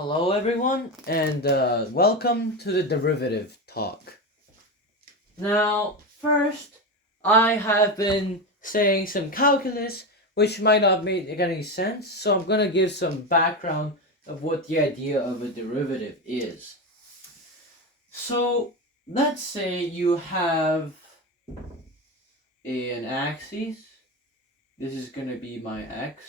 Hello, everyone, and welcome to the derivative talk. Now, first, I have been saying some calculus which might not make any sense, so I'm going to give some background of what the idea of a derivative is. So, let's say you have an axis. This is going to be my x,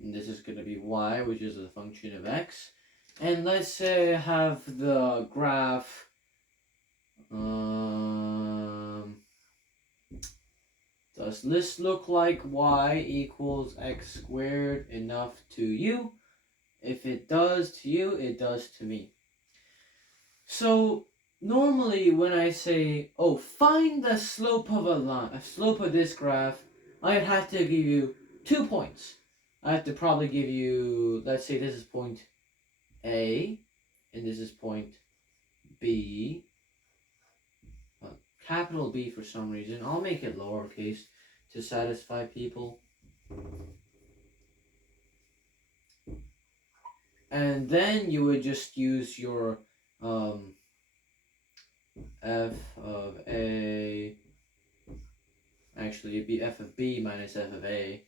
and this is going to be y, which is a function of x. And let's say I have the graph, does this look like y equals x squared enough to you? If it does to you, it does to me. So normally when I say, oh, find the slope of a line, a slope of this graph, I'd have to give you 2 points. I have to probably give you, let's say this is point A, and this is point B, capital B for some reason. I'll make it lowercase to satisfy people. And then you would just use your f of A. Actually, it'd be f of B minus f of A.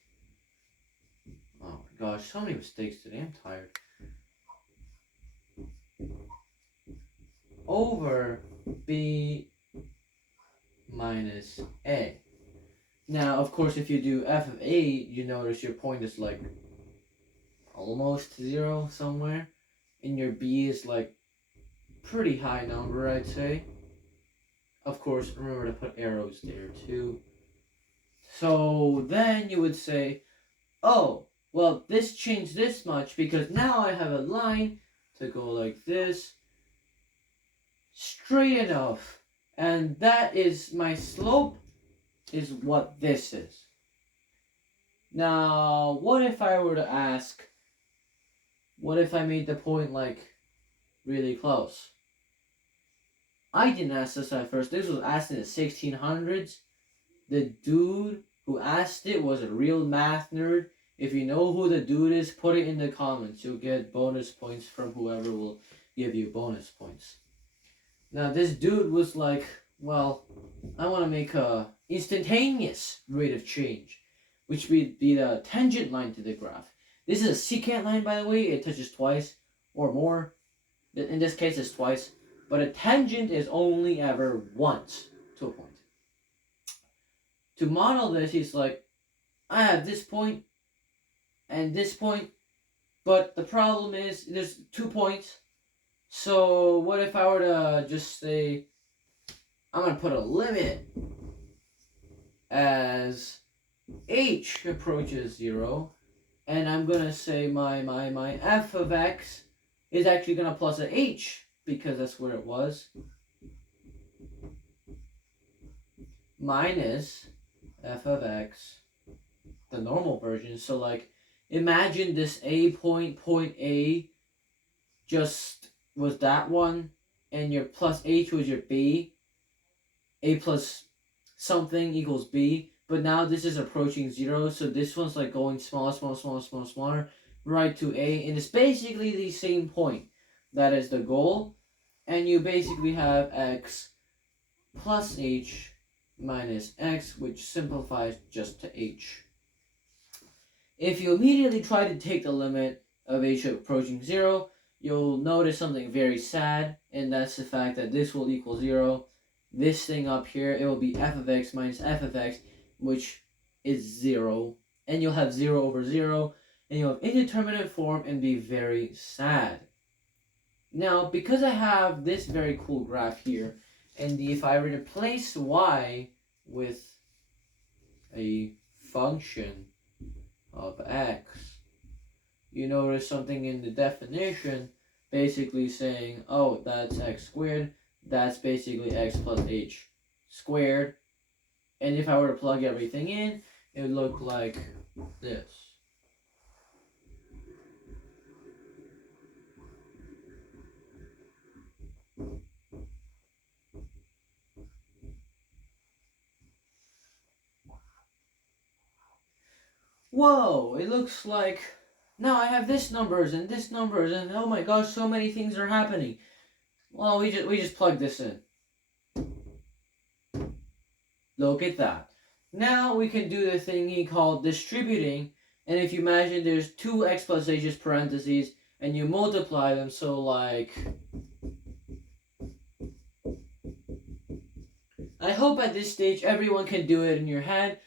Oh my gosh, so many mistakes today. I'm tired. Over B minus A. Now, of course, if you do f of A, you notice your point is like almost 0 somewhere. And your B is like pretty high number, I'd say. Of course, remember to put arrows there too. So then you would say, oh, well, this changed this much because now I have a line to go like this, straight enough. And that is my slope, is what this is. Now, what if I were to ask, what if I made the point like really close? I didn't ask this at first. This was asked in the 1600s. The dude who asked it was a real math nerd. If you know who the dude is, put it in the comments. You'll get bonus points from whoever will give you bonus points. Now, this dude was like, well, I want to make a instantaneous rate of change, which would be the tangent line to the graph. This is a secant line, by the way. It touches twice or more. In this case, it's twice. But a tangent is only ever once to a point. To model this, he's like, I have this point and this point, but the problem is there's 2 points. So what if I were to just say, I'm going to put a limit as h approaches 0, and I'm going to say my f of x is actually going to plus a h, because that's where it was, minus f of x, the normal version. So like, imagine this A point, point A, just was that one, and your plus h was your B. A plus something equals B, but now this is approaching 0, so this one's like going smaller, right to A, and it's basically the same point. That is the goal, and you basically have x plus h minus x, which simplifies just to h. If you immediately try to take the limit of h approaching 0, you'll notice something very sad, and that's the fact that this will equal 0. This thing up here, it will be f of x minus f of x, which is 0. And you'll have 0 over 0, and you'll have indeterminate form and be very sad. Now, because I have this very cool graph here, and if I replace y with a function of x, you notice something in the definition basically saying, oh, that's x squared, that's basically x plus h squared. And if I were to plug everything in, it would look like this. Whoa, it looks like now I have this numbers, and oh my gosh, so many things are happening. Well, we just plug this in. Look at that. Now we can do the thingy called distributing, and if you imagine there's 2x plus h's parentheses, and you multiply them, so like, I hope at this stage everyone can do it in your head.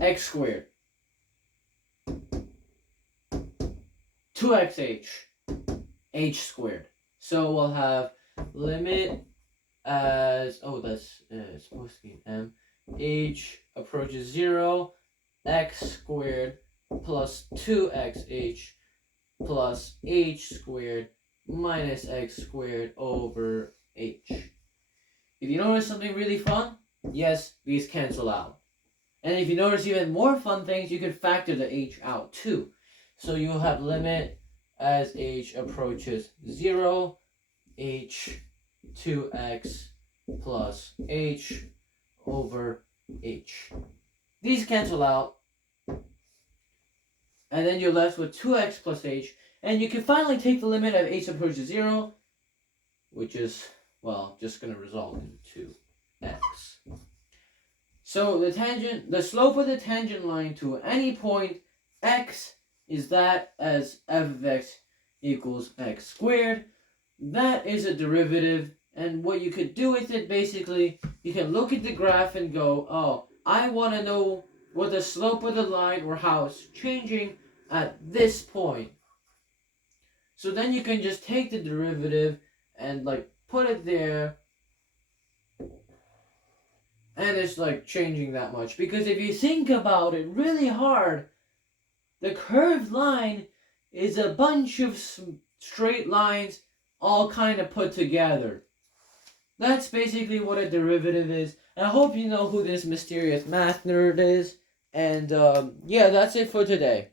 X squared. 2xh. H squared. So we'll have limit as, oh, that's supposed to be m. H approaches 0. X squared plus 2xh plus h squared minus x squared over h. If you notice something really fun, yes, these cancel out. And if you notice even more fun things, you can factor the h out too. So you'll have limit as h approaches 0, h 2x plus h over h. These cancel out. And then you're left with 2x plus h. And you can finally take the limit of h approaches 0, which is, well, just going to result in 2x. So the slope of the tangent line to any point x is that as f of x equals x squared. That is a derivative, and what you could do with it, basically, you can look at the graph and go, oh, I want to know what the slope of the line or how it's changing at this point. So then you can just take the derivative and like put it there, and it's like changing that much. Because if you think about it really hard, the curved line is a bunch of straight lines all kind of put together. That's basically what a derivative is. I hope you know who this mysterious math nerd is. And yeah, that's it for today.